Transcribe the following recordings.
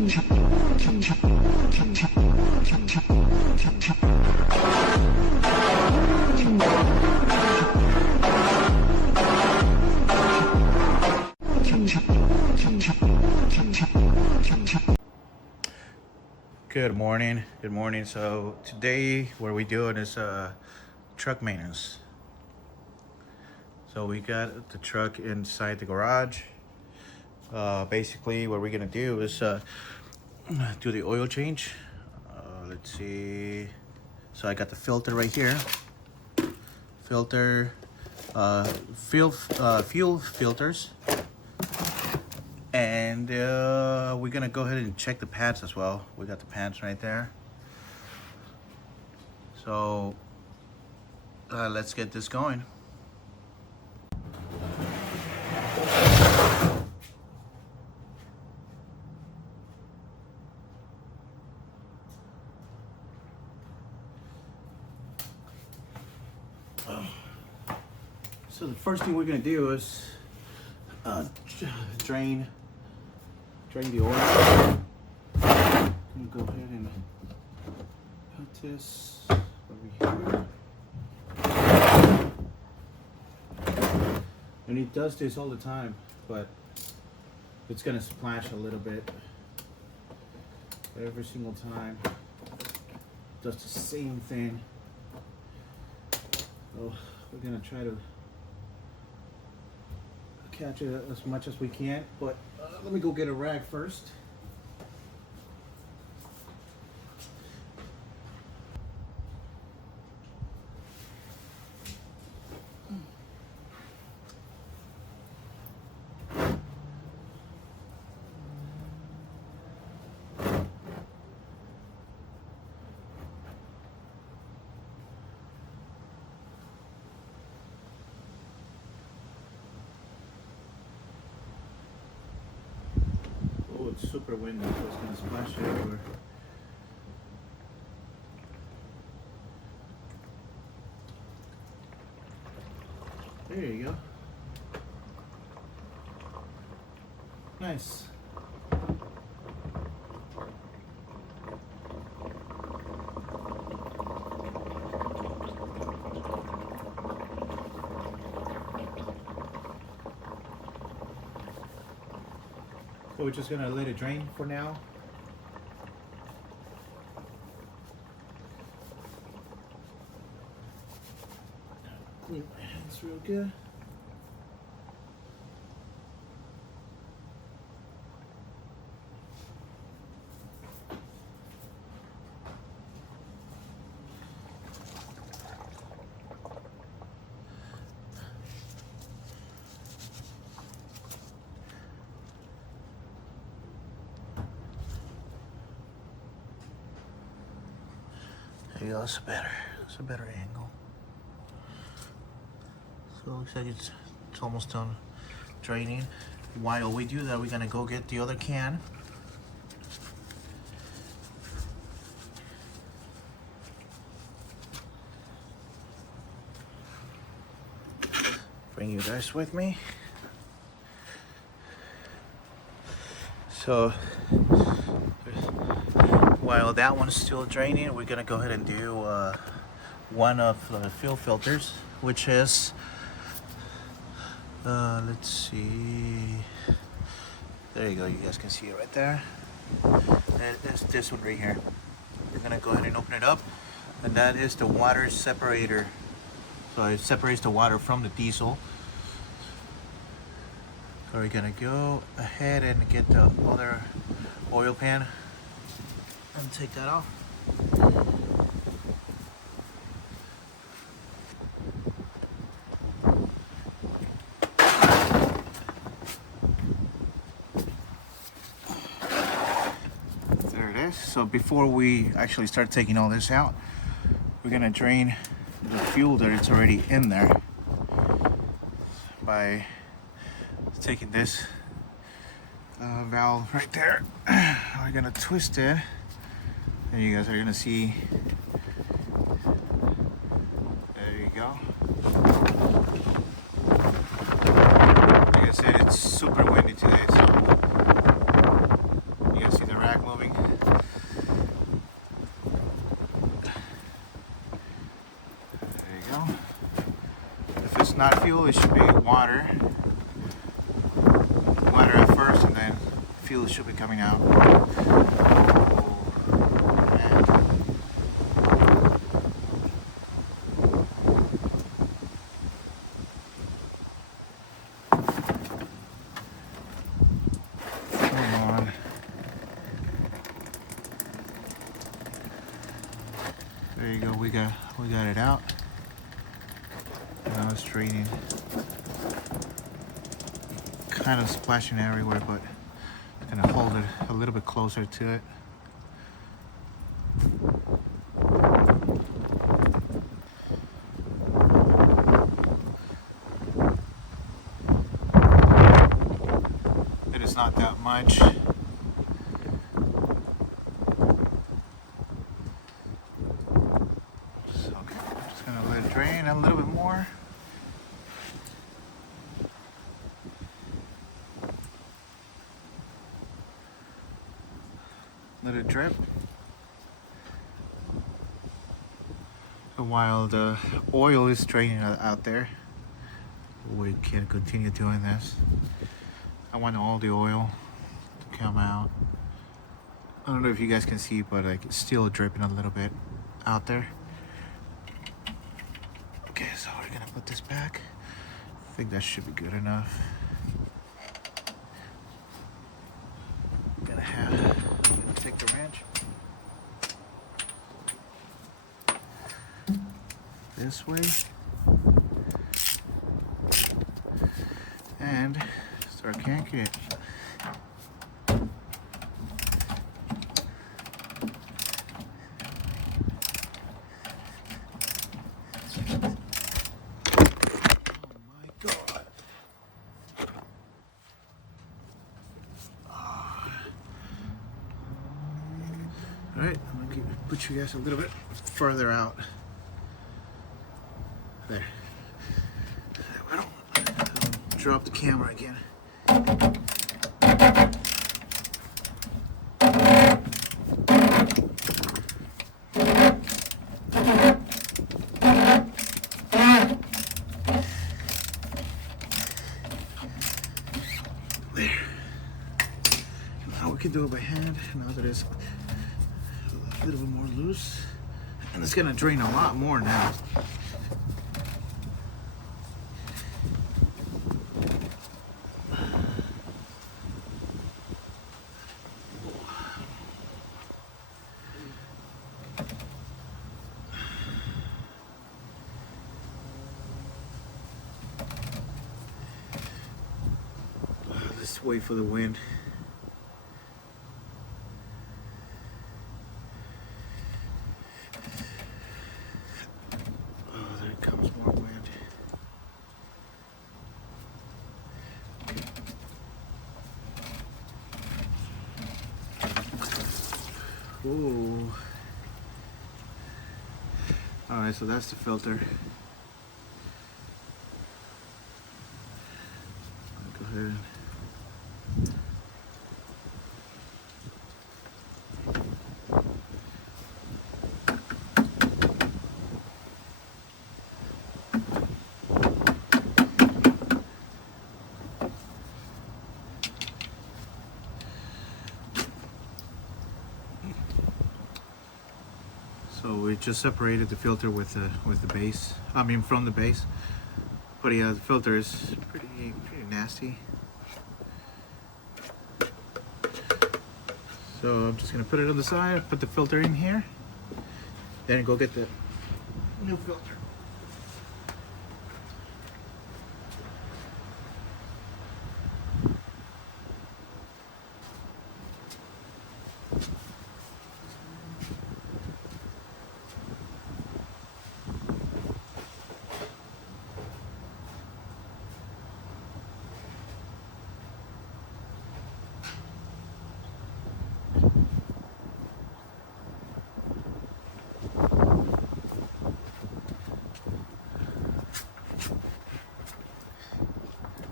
Good morning. Good morning. So today what we're doing is truck maintenance. So we got the truck inside the garage. Basically what we're gonna do is do the oil change. Let's see. So I got the filter right here. Filter, fuel filters. And we're gonna go ahead and check the pads as well. We got the pads right there. So let's get this going. So the first thing we're gonna do is drain the oil. I'm gonna go ahead and put this over here. And it does this all the time, but it's gonna splash a little bit every single time. It does the same thing. So we're gonna try to catch it as much as we can, but let me go get a rag first. Oh, it's super windy, so it's gonna splash everywhere. There you go. Nice. So we're just gonna let it drain for now. Clean my hands real good. There you go, that's better. That's a better angle. So it looks like it's almost done draining. While we do that, we're gonna go get the other can. Bring you guys with me. So while that one's still draining, we're gonna go ahead and do one of the fuel filters, which is let's see, there you go, you guys can see it right there. That is this one right here. We're gonna go ahead and open it up, and that is the water separator. So it separates the water from the diesel. So we're gonna go ahead and get the other oil pan and take that off. There it is. So before we actually start taking all this out, we're gonna drain the fuel that it's already in there by taking this valve right there. We're gonna twist it, and you guys are gonna see. There you go. Like I said, it's super windy today, so you guys see the rack not fuel, it should be water. Water at first, and then fuel should be coming out. There you go, we got it out. Now it's draining. Kind of splashing everywhere, but I'm gonna hold it a little bit closer to it. It is not that much. Drain a little bit more. Let it drip. And while the oil is draining out there, we can continue doing this. I want all the oil to come out. I don't know if you guys can see, but like it's still dripping a little bit out there. Okay, so we're gonna put this back. I think that should be good enough. I'm gonna take the wrench this way and start cranking it. Alright, I'm gonna put you guys a little bit further out. There. I don't drop the camera again. There. Now we can do it by hand, now that it's a little bit more loose, and it's gonna drain a lot more now. Let's wait for the wind. Ooh. Alright, so that's the filter. Go ahead. So we just separated the filter with the base. I mean, from the base. But yeah, the filter is pretty nasty. So I'm just gonna put it on the side, put the filter in here, then go get the new filter.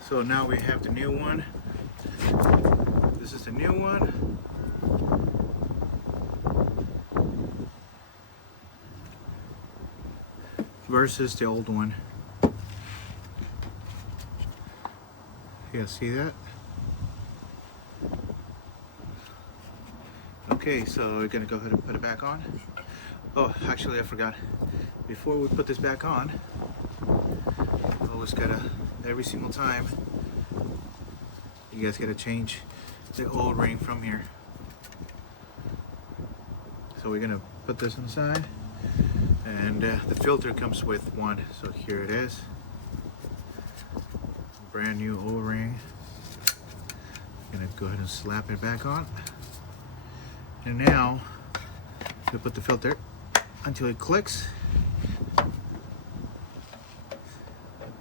So now we have the new one. This is the new one. Versus the old one. You guys see that? Okay, so we're gonna go ahead and put it back on. Oh, actually I forgot. Before we put this back on, always gotta, every single time, you guys gotta change the O-ring from here. So we're gonna put this inside, and the filter comes with one. So here it is, brand new O-ring. Gonna go ahead and slap it back on, and now we'll put the filter until it clicks,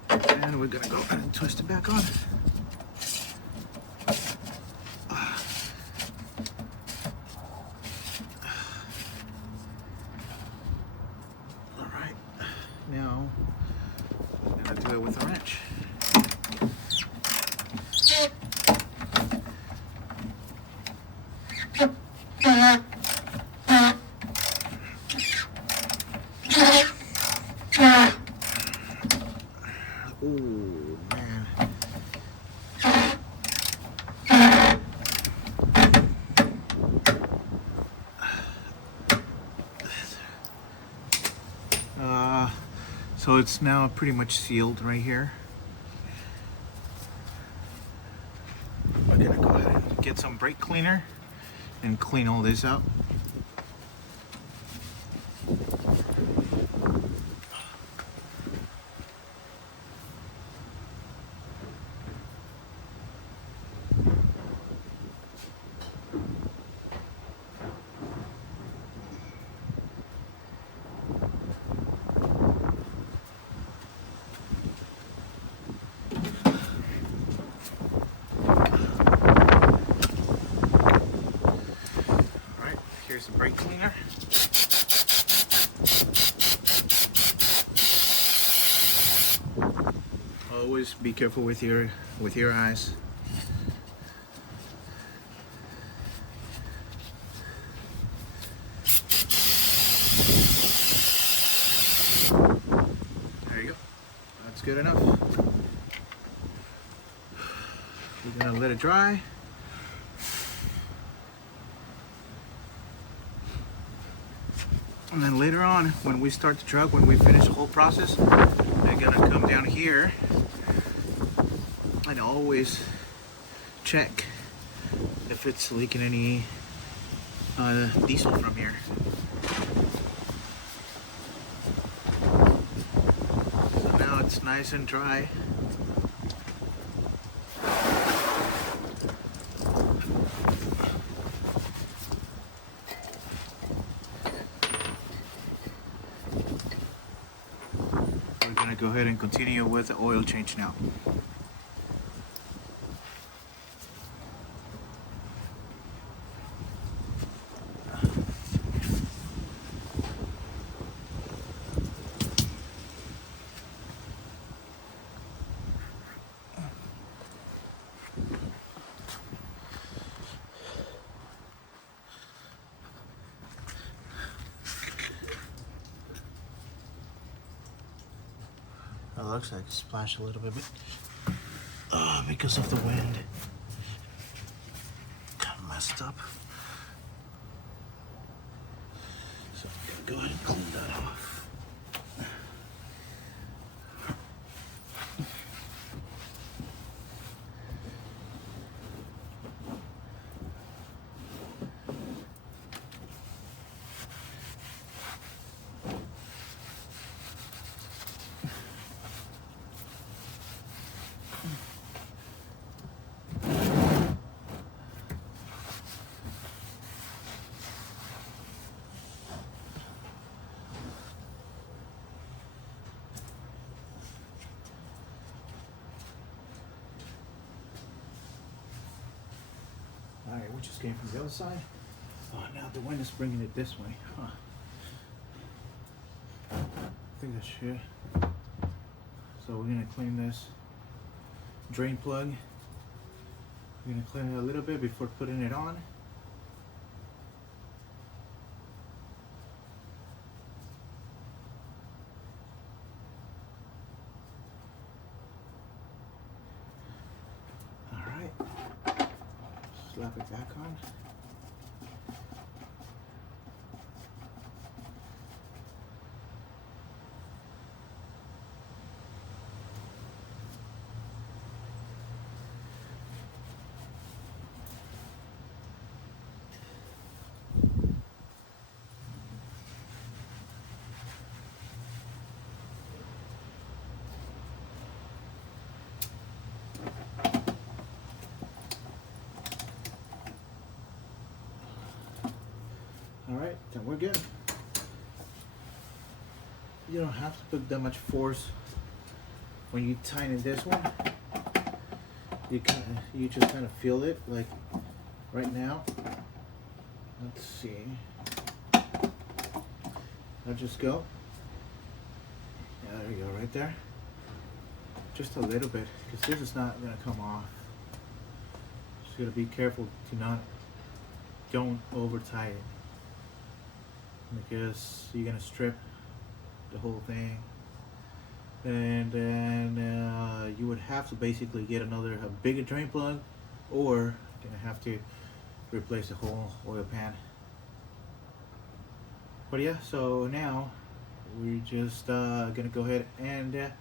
and we're gonna go and twist it back on. All right, now I'm gonna do it with a wrench. Oh man. So it's now pretty much sealed right here. We're gonna go ahead and get some brake cleaner and clean all this out. Here's the brake cleaner. Always be careful with your eyes. There you go. That's good enough. We're gonna let it dry. And then later on, when we start the truck, when we finish the whole process, they're gonna come down here and always check if it's leaking any diesel from here. So now it's nice and dry. Go ahead and continue with the oil change now. It looks like it splashed a little bit, because of the wind. Got messed up. So I'm gonna go ahead and clean that off. Alright, we just came from the other side. Oh, now the wind is bringing it this way. Huh. I think that's shit. So we're gonna clean this drain plug. We're gonna clean it a little bit before putting it on. slap it back on. Alright, then we're good. You don't have to put that much force when you tighten this one. You just kind of feel it, like right now. Let's see. I'll just go. Yeah, there you go, right there. Just a little bit, because this is not gonna come off. Just gotta be careful to don't over tie it, because you're gonna strip the whole thing, and then you would have to basically get a bigger drain plug, or gonna have to replace the whole oil pan. But yeah, so now we're just gonna go ahead and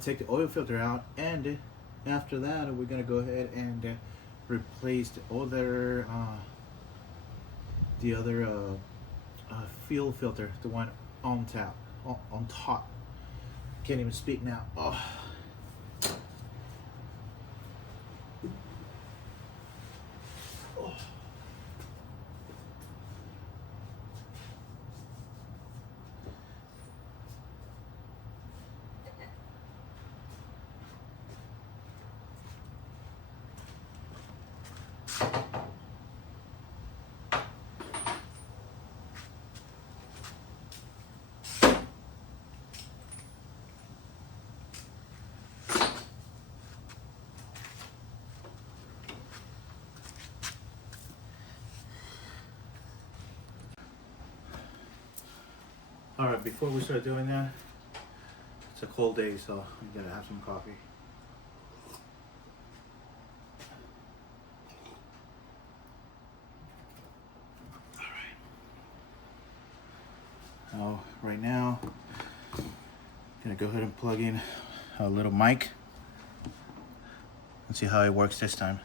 take the oil filter out, and after that we're gonna go ahead and replace the other fuel filter, the one on top. Can't even speak now. Oh. Oh. All right, before we start doing that, it's a cold day, so we gotta have some coffee. All right. Now, right now, I'm gonna go ahead and plug in a little mic. Let's see how it works this time.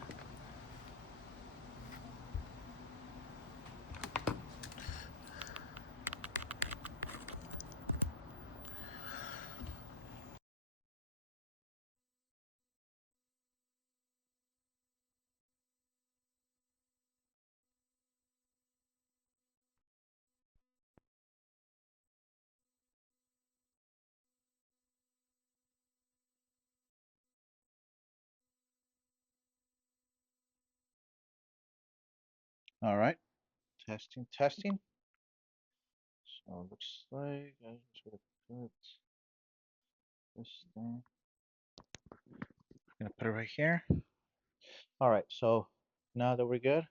All right, testing. So it looks like I just gotta put this thing. I'm gonna put it right here. All right, so now that we're good,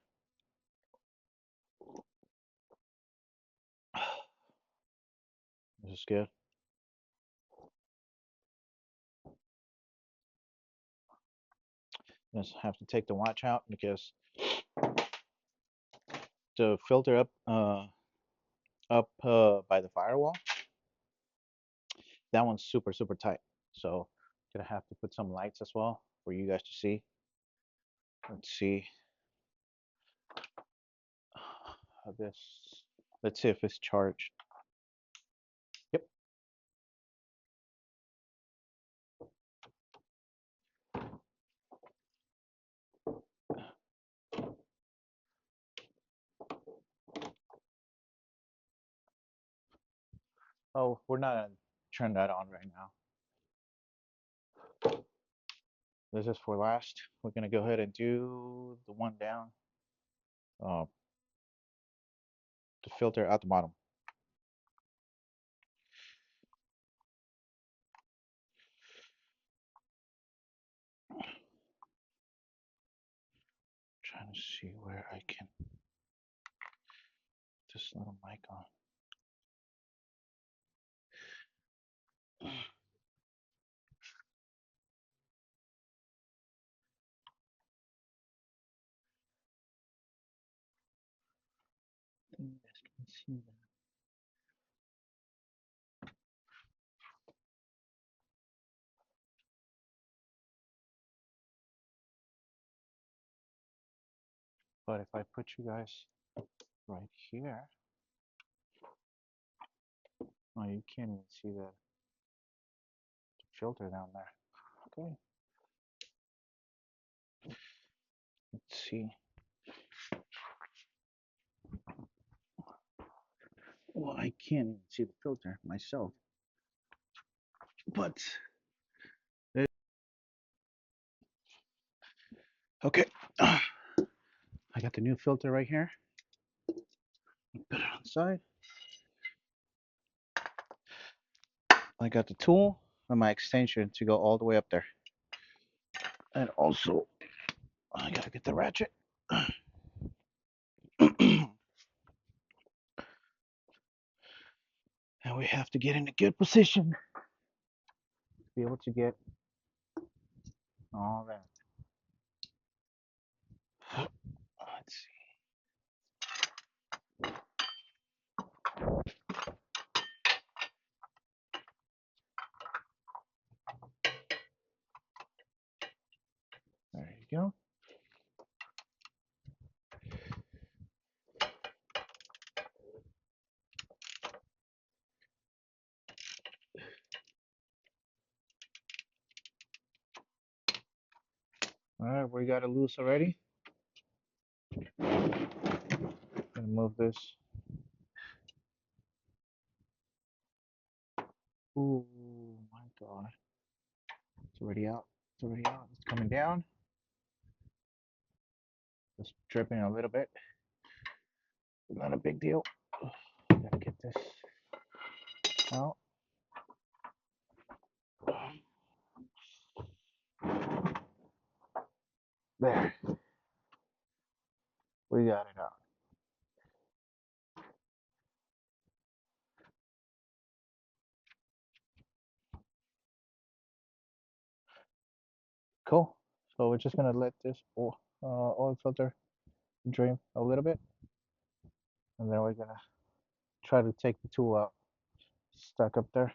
this is good. Just have to take the watch out because the filter up by the firewall, that one's super tight. So gonna have to put some lights as well for you guys to see. Let's see how this. Let's see if it's charged. Yep. Oh, we're not gonna turn that on right now. This is for last. We're gonna go ahead and do the one down. Uh, the filter at the bottom. Trying to see where I can put this little mic on. You guys can see that. But if I put you guys right here, oh, you can't even see the filter down there. Okay, let's see. Well, I can't even see the filter myself, but okay. I got the new filter right here. Put it on the side. I got the tool and my extension to go all the way up there. And also, I gotta get the ratchet. And we have to get in a good position to be able to get all that. Let's see. There you go. All right, we got it loose already. Gonna move this. Oh my God. It's already out. It's already out. It's coming down. Just dripping a little bit. Not a big deal. Gotta get this out. There. We got it out. Cool. So we're just gonna let this oil filter drain a little bit, and then we're gonna try to take the tool out. Stuck up there.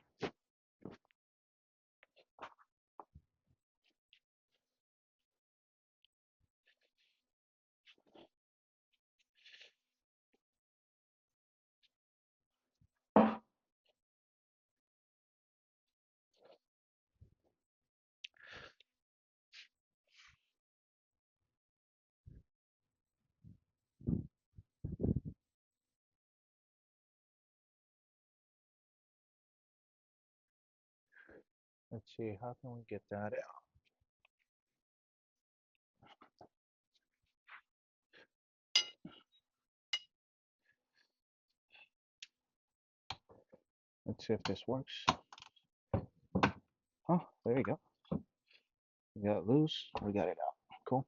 Let's see, how can we get that out? Let's see if this works. Oh, there you go. We got it loose. We got it out. Cool.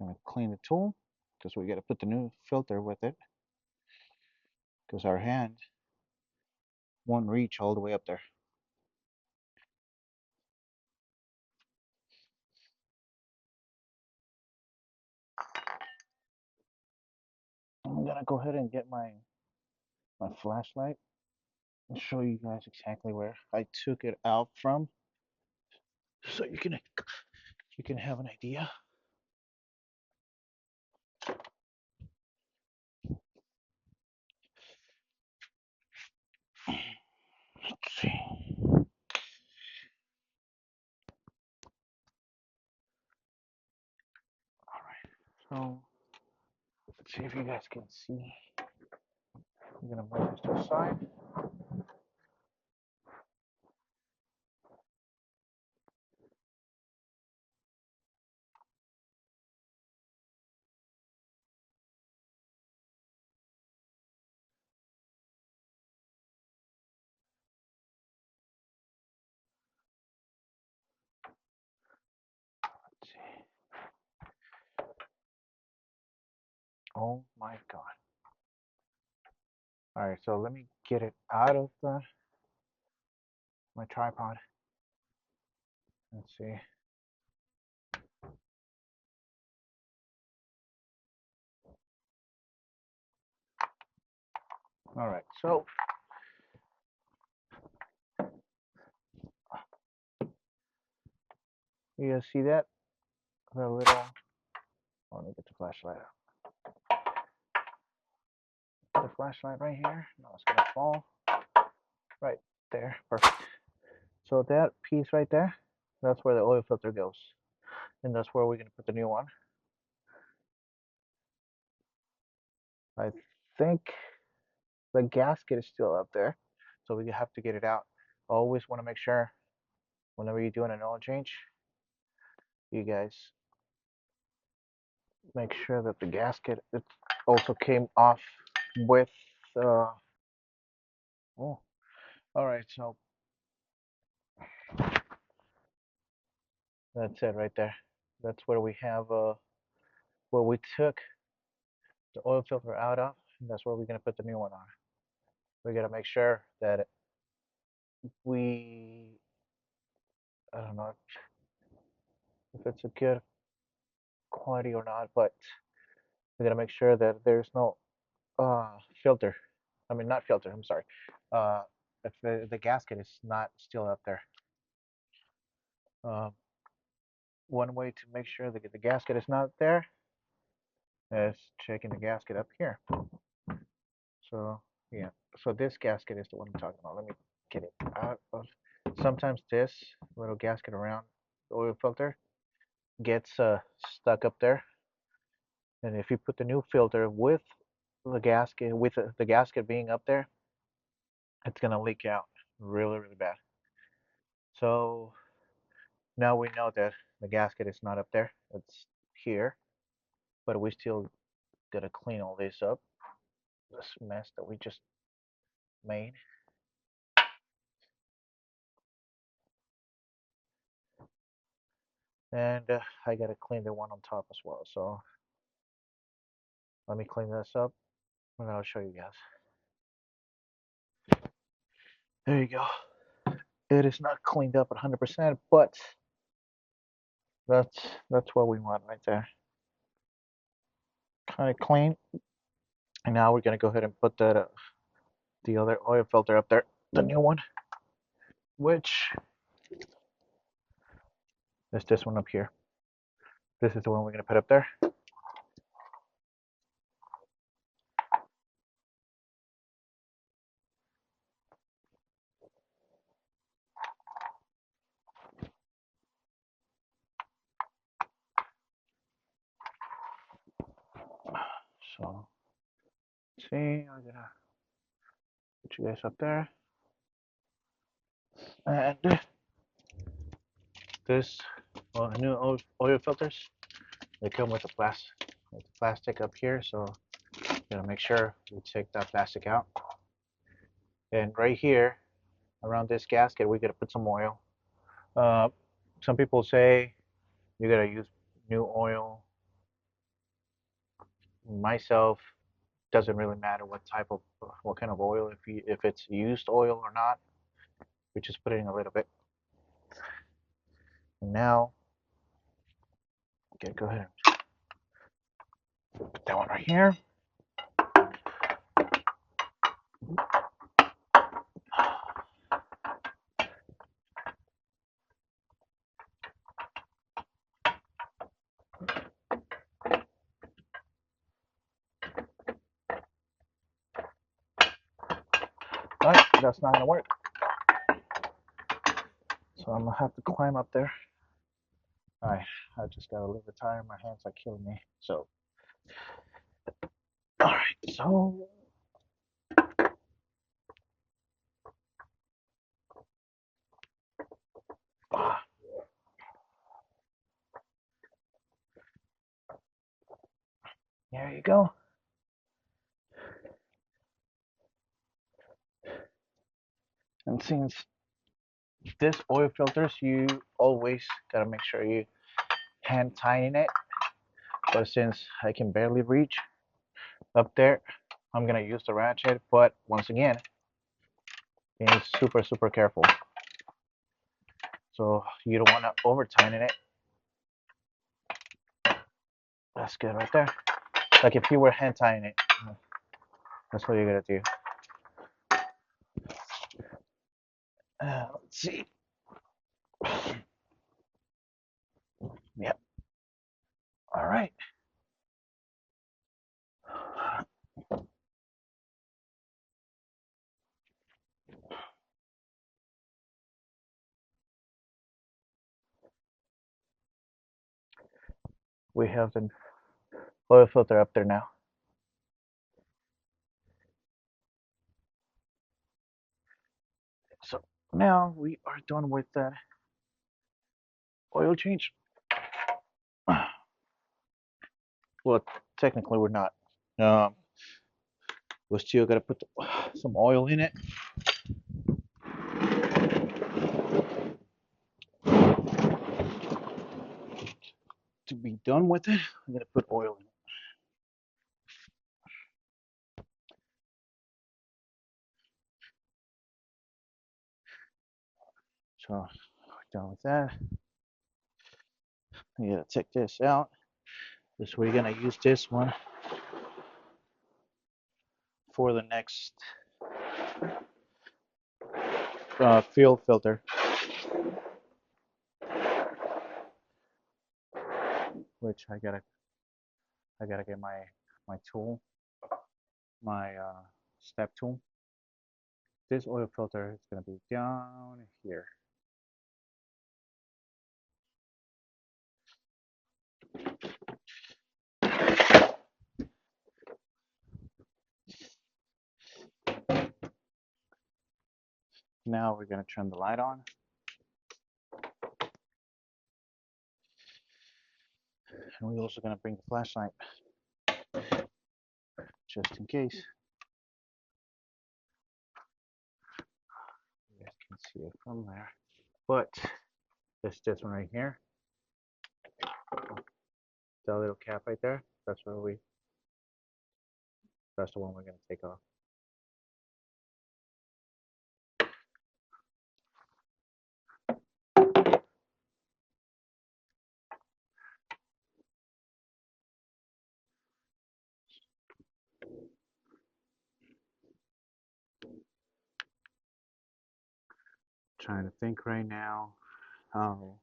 Gonna clean the tool because we got to put the new filter with it because our hand won't reach all the way up there. I'm gonna go ahead and get my flashlight and show you guys exactly where I took it out from, so you can have an idea. Let's see. All right. So let's see if you guys can see. I'm gonna move this to the side. Let's see. Oh my God. All right, so let me get it out of my tripod. Let's see. All right, so you guys see that? The little, oh, let me get the flashlight out. The flashlight right here. No, it's gonna fall right there. Perfect. So that piece right there, that's where the oil filter goes. And that's where we're gonna put the new one. I think the gasket is still up there, so we have to get it out. Always want to make sure whenever you're doing an oil change, you guys make sure that the gasket it also came off with oh, all right, so that's it right there. That's where we have where we took the oil filter out of, and that's where we're gonna put the new one on. We gotta make sure that we, I don't know if it's a good quality or not, but we gotta make sure that there's no filter. I mean, not filter. I'm sorry. Uh, if the gasket is not still up there. Uh, One way to make sure that the gasket is not there is checking the gasket up here. So yeah, so this gasket is the one I'm talking about. Let me get it out of. Sometimes this little gasket around the oil filter gets stuck up there, and if you put the new filter with the gasket being up there, it's gonna leak out really really bad. So now we know that the gasket is not up there; it's here, but we still gotta clean all this up, this mess that we just made. And I gotta clean the one on top as well. So let me clean this up and I'll show you guys. There you go. It is not cleaned up 100%, but that's what we want right there. Kind of clean. And now we're gonna go ahead and put that the other oil filter up there, the new one, which is this one up here. This is the one we're gonna put up there. So see, I'm gonna put you guys up there, and this new oil filters. They come with a plastic up here, so gotta make sure we take that plastic out. And right here, around this gasket, we gotta put some oil. Uh, some people say you gotta use new oil. Myself, doesn't really matter what kind of oil. If it's used oil or not, we just put it in a little bit. And now, okay, go ahead and put that one right here. But that's not gonna work. So I'm gonna have to climb up there. All right, I just got a little bit tired. My hands are killing me. So, all right, so there you go. And since this oil filters, you always gotta make sure you hand tighten it. But since I can barely reach up there, I'm gonna use the ratchet. But once again, be super careful. So you don't wanna over tighten it. That's good right there. Like if you were hand tying it, that's what you're gonna do. Let's see. Yep. All right. We have the oil filter up there now. So now we are done with that oil change. Well, technically we're not. Um, we still gotta put some oil in it. To be done with it, I'm gonna put oil in it. So we're done with that. You gotta take this out. This we're gonna use this one for the next fuel filter, which I gotta get my tool, my step tool. This oil filter is gonna be down here. Now we're gonna turn the light on. And we're also gonna bring the flashlight just in case. You guys can see it from there. But this one right here, that little cap right there, that's the one we're gonna take off. Trying to think right now how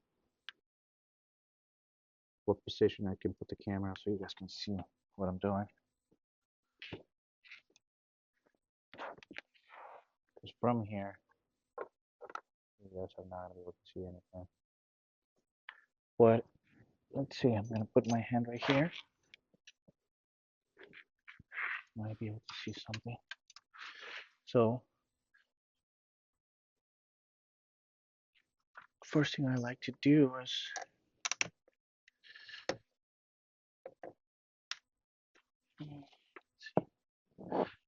what position I can put the camera so you guys can see what I'm doing. Because from here, you guys are not gonna be able to see anything. But let's see, I'm gonna put my hand right here. Might be able to see something. So first thing I like to do is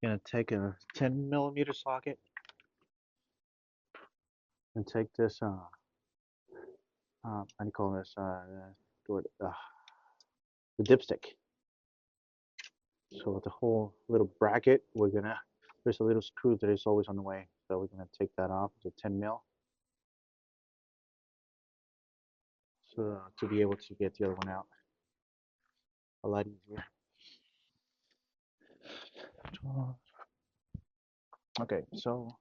gonna take a 10mm socket and take this how do you call this the dipstick. So the whole little bracket, there's a little screw that is always on the way, so we're gonna take that off. It's a 10mm, so to be able to get the other one out a lot easier. Okay, so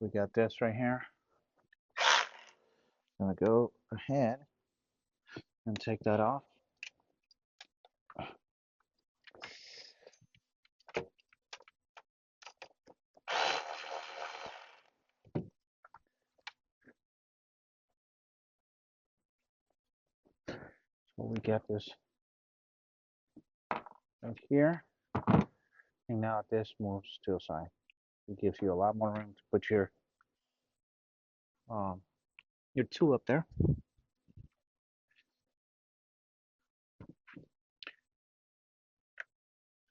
we got this right here. I'm gonna go ahead and take that off. So we got this right here, and now this moves to the side. It gives you a lot more room to put um, your tool up there.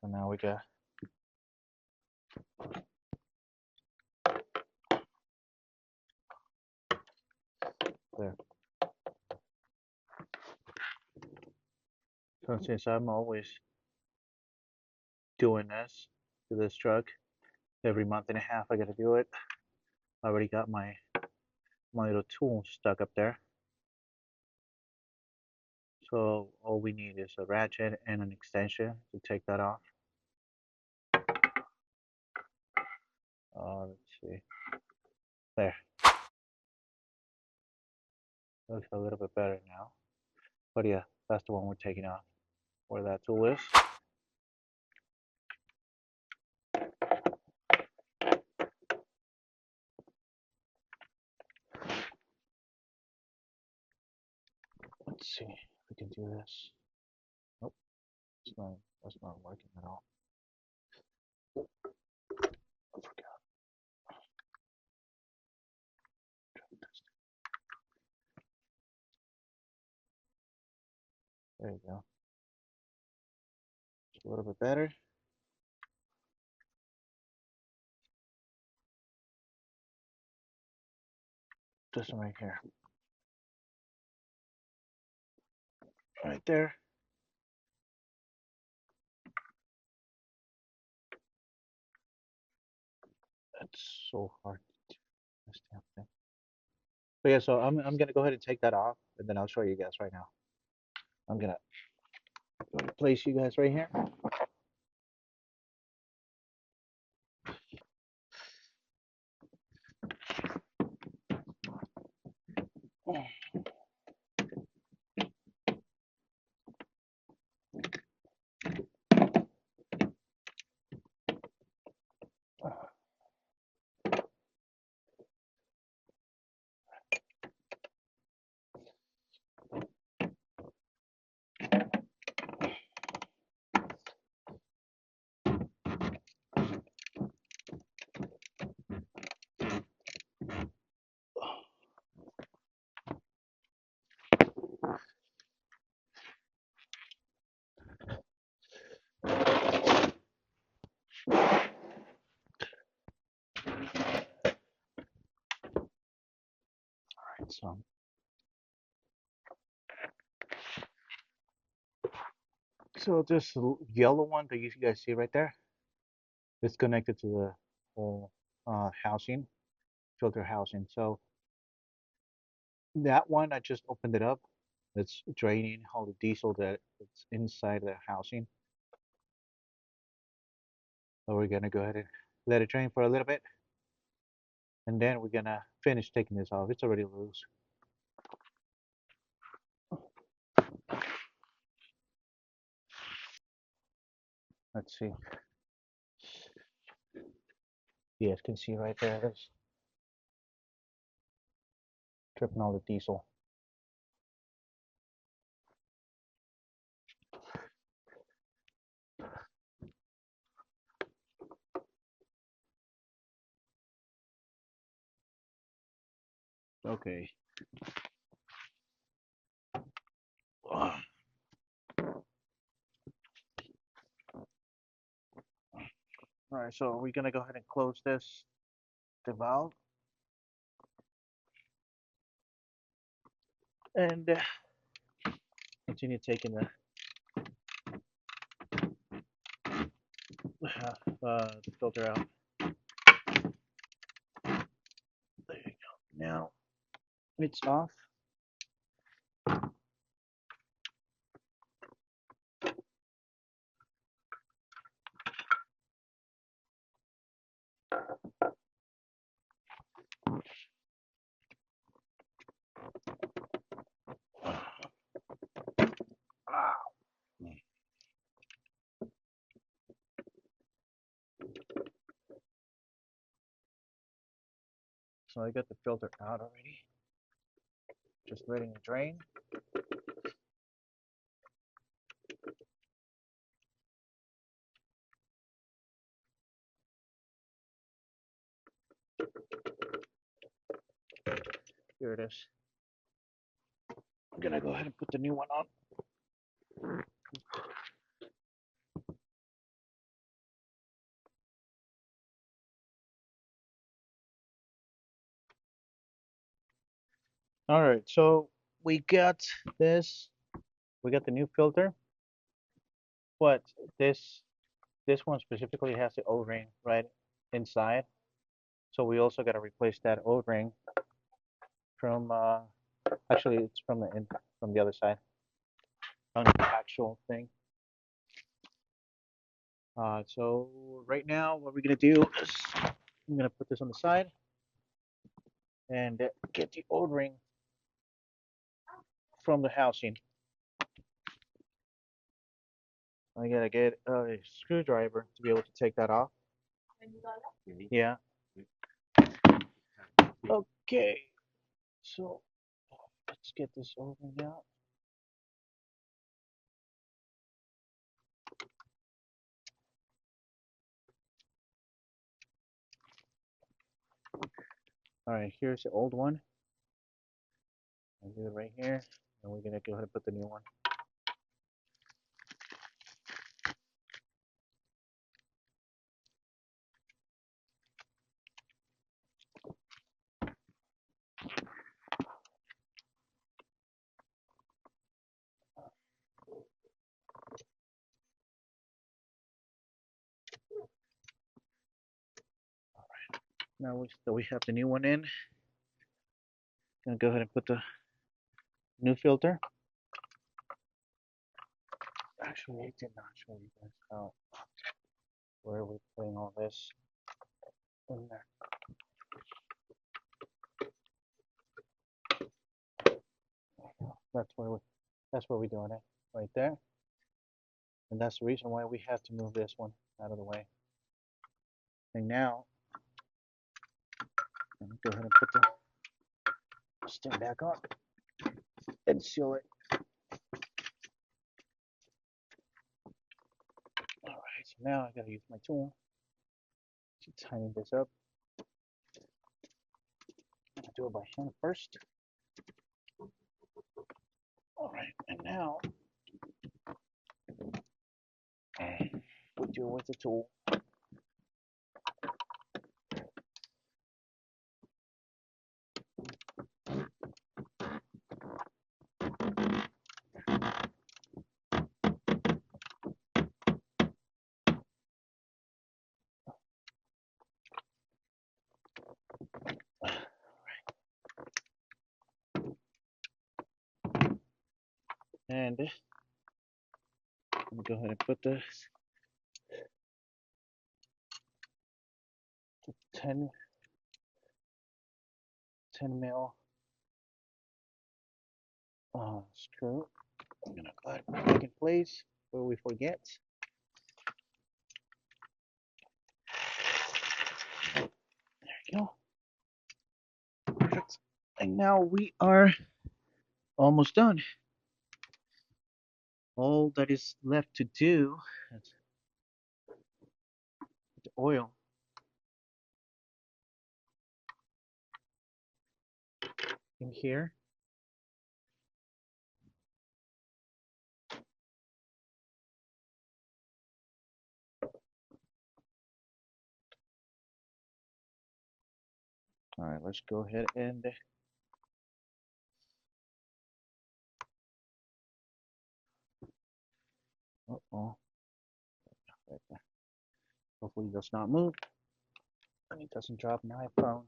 So now we got there. So since I'm always doing this to this truck every month and a half, I gotta do it. I already got my little tool stuck up there. So all we need is a ratchet and an extension to take that off. Let's see. There. Looks a little bit better now. But yeah, that's the one we're taking off. Where that tool is. Let's see if we can do this. Nope, that's not working at all. I forgot. There you go. Just a little bit better. This one right here. Right there. It's so hard to do this damn thing. But yeah, so I'm gonna go ahead and take that off, and then I'll show you guys right now. I'm gonna place you guys right here. Alright, so this yellow one that you guys see right there is connected to the whole housing, filter housing. So that one, I just opened it up. It's draining all the diesel that's inside the housing. So we're gonna go ahead and let it drain for a little bit, and then we're gonna finish taking this off. It's already loose. Let's see. You guys can see right there, it's dripping all the diesel. Okay. All right, so we're gonna go ahead and close the valve, and continue taking the filter out. There you go. Now it's off. So I got the filter out already. Just letting it drain. Here it is. I'm gonna go ahead and put the new one on. All right, so we got this. We got the new filter, but this one specifically has the O-ring right inside. So we also got to replace that O-ring from actually it's from the other side on the actual thing. So right now what we're gonna do is I'm gonna put this on the side. and get the old ring from the housing. I gotta get a screwdriver to be able to take that off. Yeah. Okay. So let's get this old ring out. All right, here's the old one. I'll do it right here, and we're gonna go ahead and put the new one. Now we have the new one in. Gonna go ahead and put the new filter. Actually, I did not show you guys how where we're putting all this in there. That's where we're doing it right there, and that's the reason why we have to move this one out of the way. And now, I'm gonna go ahead and put the stem back on and seal it. All right, so now I gotta use my tool to tighten this up. I'm gonna do it by hand first. All right, and now we do it with the tool. And I'm gonna go ahead and put the 10 mil screw. I'm gonna go ahead and put it back in place before we forget. There you go. Perfect. And now we are almost done. All that is left to do is the oil in here. All right, let's go ahead and uh-oh. Right there. Hopefully it does not move and it doesn't drop my phone.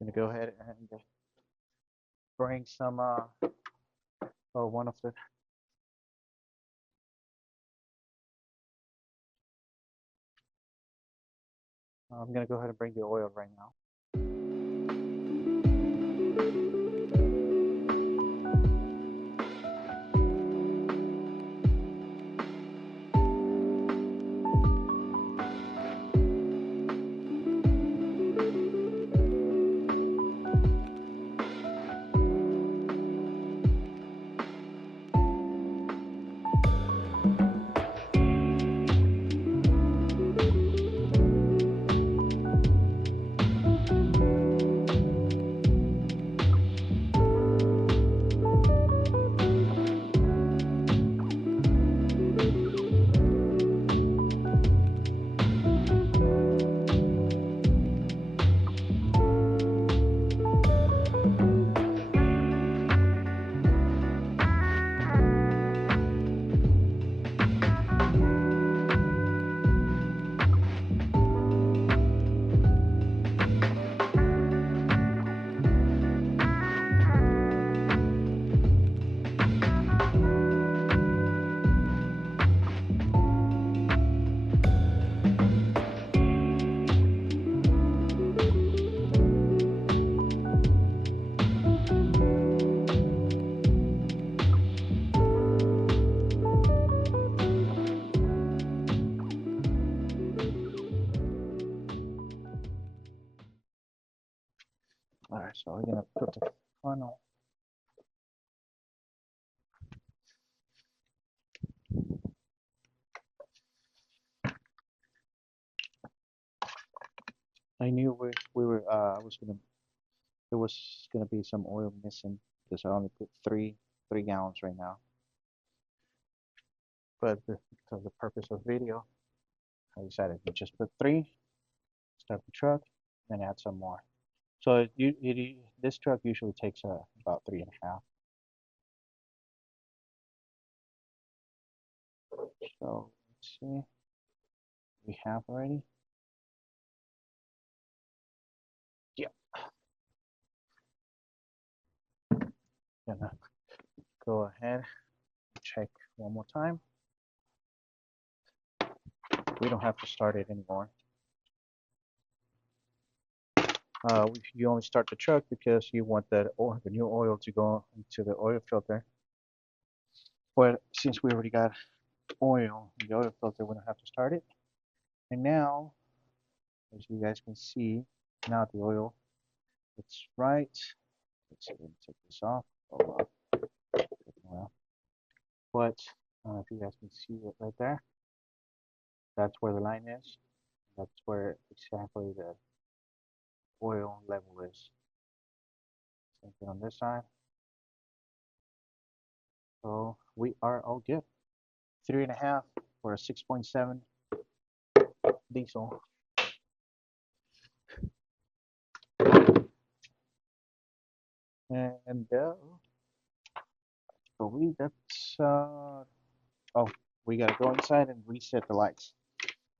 I'm gonna go ahead and bring some one of the I'm gonna go ahead and bring the oil right now. So we're gonna put the funnel. I knew we were there was gonna be some oil missing because I only put three gallons right now. But for the purpose of video, I decided to just put three, start the truck, then add some more. So this truck usually takes about 3.5. So let's see, we have already. Yeah, gonna go ahead and check one more time. We don't have to start it anymore. You only start the truck because you want the new oil to go into the oil filter. But since we already got oil in the oil filter, we don't have to start it. And now, as you guys can see, now the oil, it's right. Let's see, let me take this off. Oh, well, but if you guys can see it right there, that's where the line is. That's where exactly the oil level is. Same thing on this side. So we are all good. 3.5 for a 6.7 diesel. And so oh, we gotta go inside and reset the lights.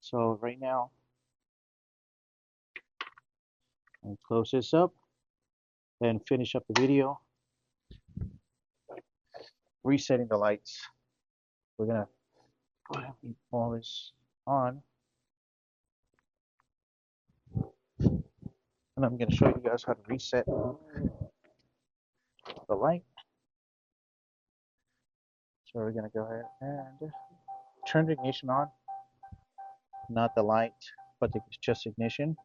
So right now, I'll close this up and finish up the video resetting the lights. We're gonna go ahead and pull this on, and I'm gonna show you guys how to reset the light. So we're gonna go ahead and turn the ignition on, not the light, but it's just ignition.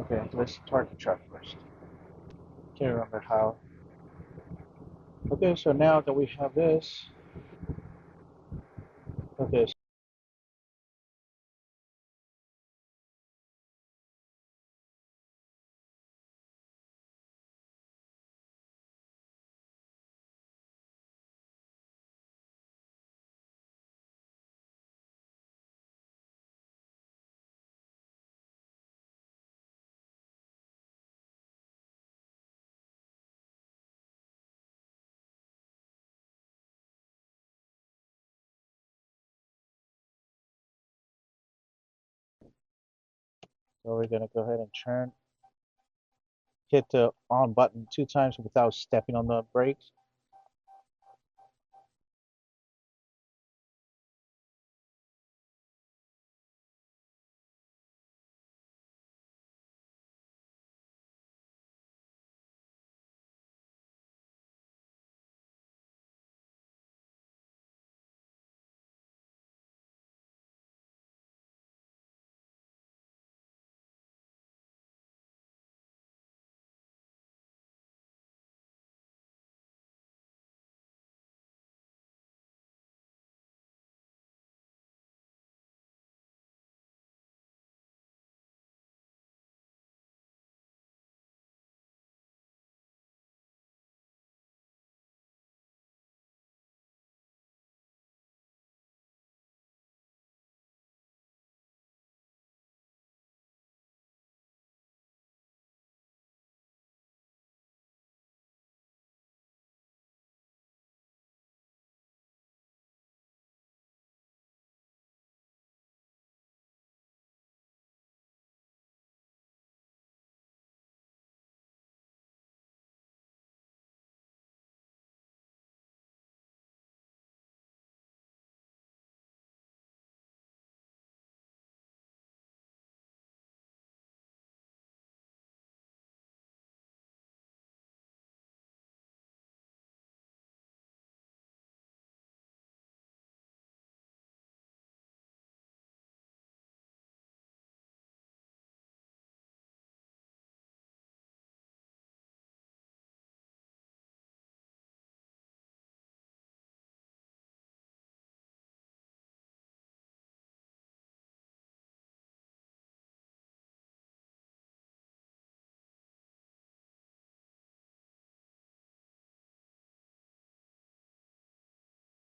Okay, let's start the truck first. Can't remember how. Okay, so now that we have this, okay, so we're gonna go ahead and hit the on button 2 times without stepping on the brakes.